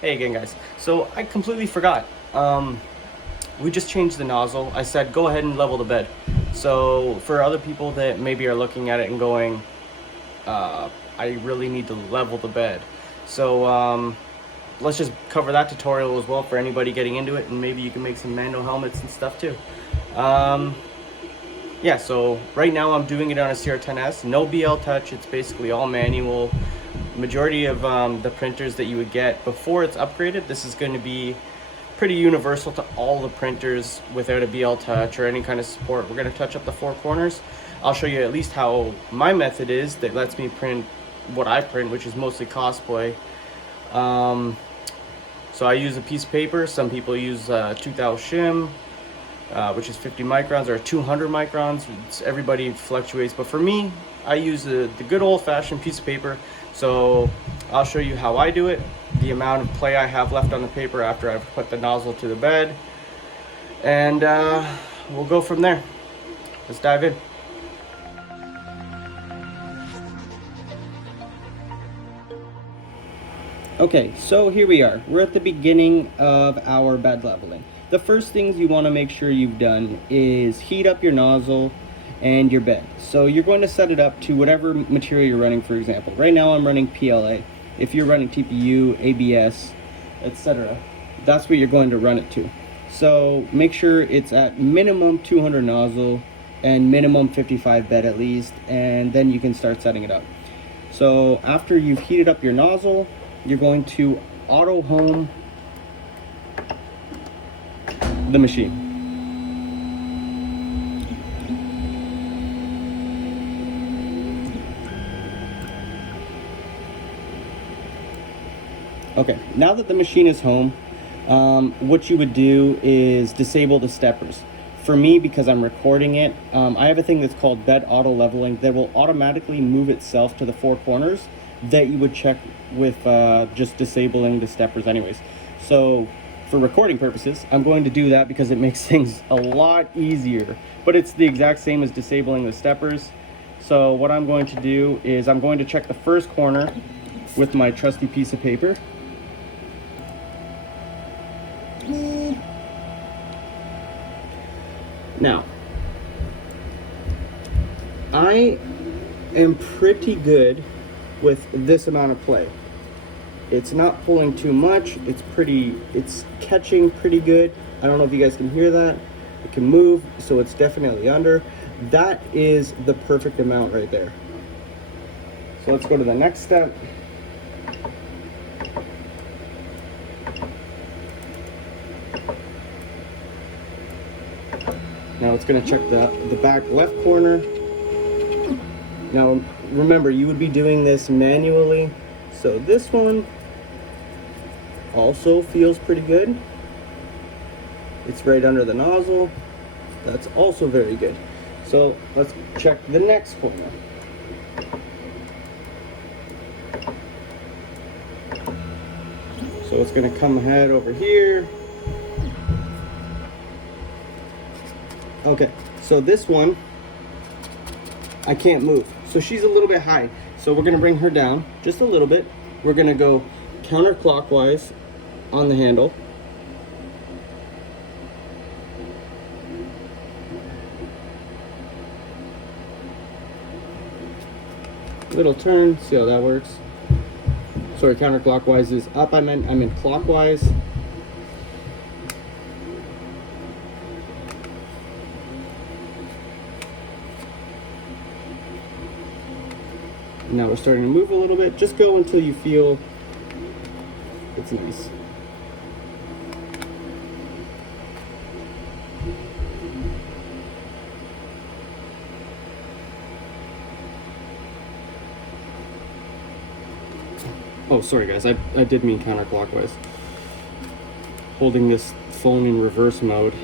Hey again, guys. So I completely forgot. We just changed the nozzle. I said go ahead and level the bed. So for other people that maybe are looking at it and going, I really need to level the bed. So let's just cover that tutorial as well for anybody getting into it, and maybe you can make some Mando helmets and stuff too. Yeah, so right now I'm doing it on a CR10S, no BL touch. It's basically all manual. Majority of the printers that you would get before it's upgraded, this is going to be pretty universal to all the printers without a BL touch or any kind of support. We're going to touch up the four corners. I'll show you at least how my method is that lets me print what I print, which is mostly cosplay. So I use a piece of paper. Some people use 2000 shim, which is 50 microns, or 200 microns. Everybody fluctuates, but for me, I use the good old-fashioned piece of paper. So I'll show you how I do it, the amount of play I have left on the paper after I've put the nozzle to the bed, and we'll go from there. Let's dive in. Okay, so here we are. We're at the beginning of our bed leveling. The first things you want to make sure you've done is heat up your nozzle and your bed. So you're going to set it up to whatever material you're running. For example, right now I'm running PLA. If you're running TPU, ABS, etc., that's what you're going to run it to. So make sure it's at minimum 200 nozzle and minimum 55 bed at least, and then you can start setting it up. So after you've heated up your nozzle, you're going to auto home the machine. Okay, now that the machine is home, what you would do is disable the steppers. For me, because I'm recording it, I have a thing that's called bed auto leveling that will automatically move itself to the four corners that you would check with just disabling the steppers anyways. So for recording purposes, I'm going to do that because it makes things a lot easier, but it's the exact same as disabling the steppers. So what I'm going to do is I'm going to check the first corner with my trusty piece of paper. Now, I am pretty good with this amount of play. It's not pulling too much. It's catching pretty good. I don't know if you guys can hear that. It can move, so it's definitely under. That is the perfect amount right there. So let's go to the next step. Now it's going to check the back left corner. Now remember, you would be doing this manually, so this one also feels pretty good. It's right under the nozzle. That's also very good. So let's check the next corner. So it's going to come ahead over here. Okay, so this one I can't move, so she's a little bit high, so we're going to bring her down just a little bit. We're going to go counterclockwise on the handle. Little turn, see how that works. Sorry, counterclockwise is up. I meant clockwise. Now we're starting to move a little bit. Just go until you feel it's nice. Oh, sorry guys, I did mean counterclockwise. Holding this phone in reverse mode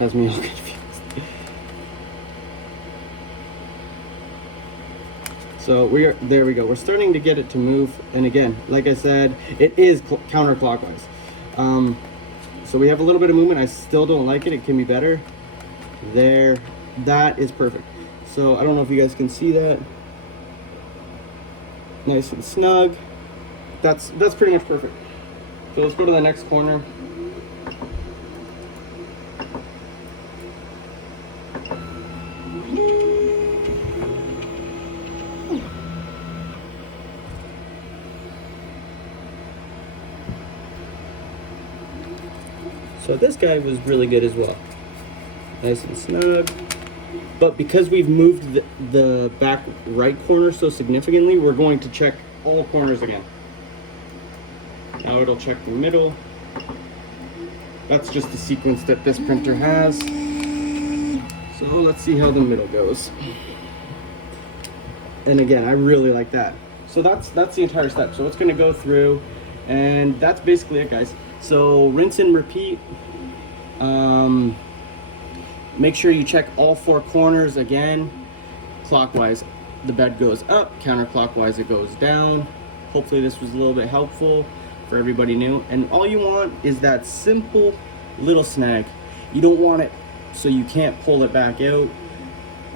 has me all confused. So there we go. We're starting to get it to move, and again, like I said, it is counterclockwise. So we have a little bit of movement. I still don't like it. It can be better. There, that is perfect. So I don't know if you guys can see that. Nice and snug. That's pretty much perfect. So let's go to the next corner. So this guy was really good as well. Nice and snug. But because we've moved the back right corner so significantly, we're going to check all corners again. Now it'll check the middle. That's just the sequence that this printer has. So let's see how the middle goes. And again, I really like that. So that's the entire step. So it's going to go through, and that's basically it, guys. So rinse and repeat. Make sure you check all 4 corners again. Clockwise, the bed goes up. Counterclockwise, it goes down. Hopefully this was a little bit helpful for everybody new. And all you want is that simple little snag. You don't want it so you can't pull it back out.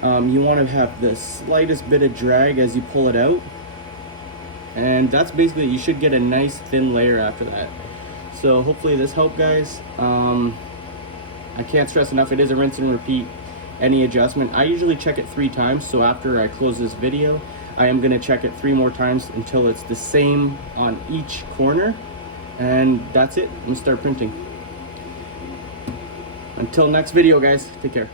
You want to have the slightest bit of drag as you pull it out. And that's basically, you should get a nice thin layer after that. So hopefully this helped, guys. I can't stress enough, it is a rinse and repeat. Any adjustment, I usually check it 3 times. So after I close this video, I am going to check it 3 more times until it's the same on each corner. And that's it. I'm going to start printing. Until next video, guys, take care.